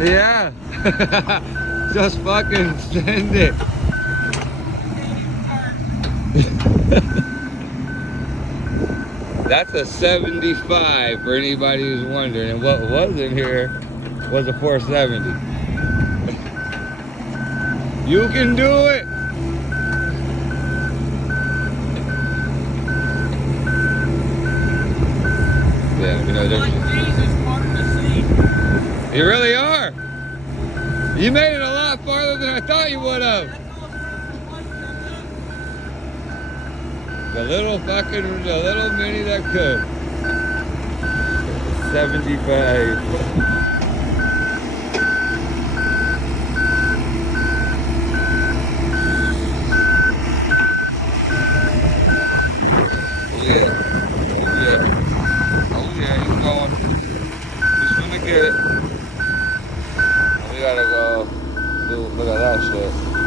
Yeah. Just fucking send it. That's a 75 for anybody who's wondering. And what was in here was a 470. You can do it. Yeah, you know, Like Jesus parting the sea. you really are. You made it a lot farther than I thought you would have. The little mini that could. 75. Oh yeah. Oh yeah. Oh yeah, he's going. He's gonna get it. We gotta go. Dude, look at that shit.